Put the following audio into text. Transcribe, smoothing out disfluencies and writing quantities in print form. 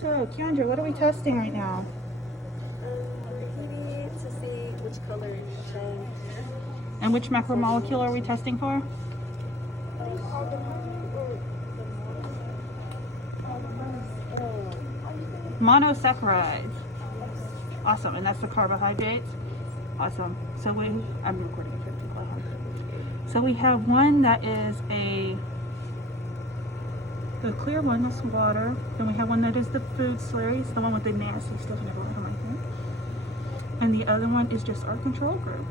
So, Keandra, what are we testing right now? Maybe to see which color change. And which macromolecule are we testing for? Monosaccharides. Awesome, and that's the carbohydrates. Awesome. So I'm recording a 50 club. So we have one that is the clear one, that's water. Then we have one that is the food slurries, the one with the nasty stuff in it. And the other one is just our control group.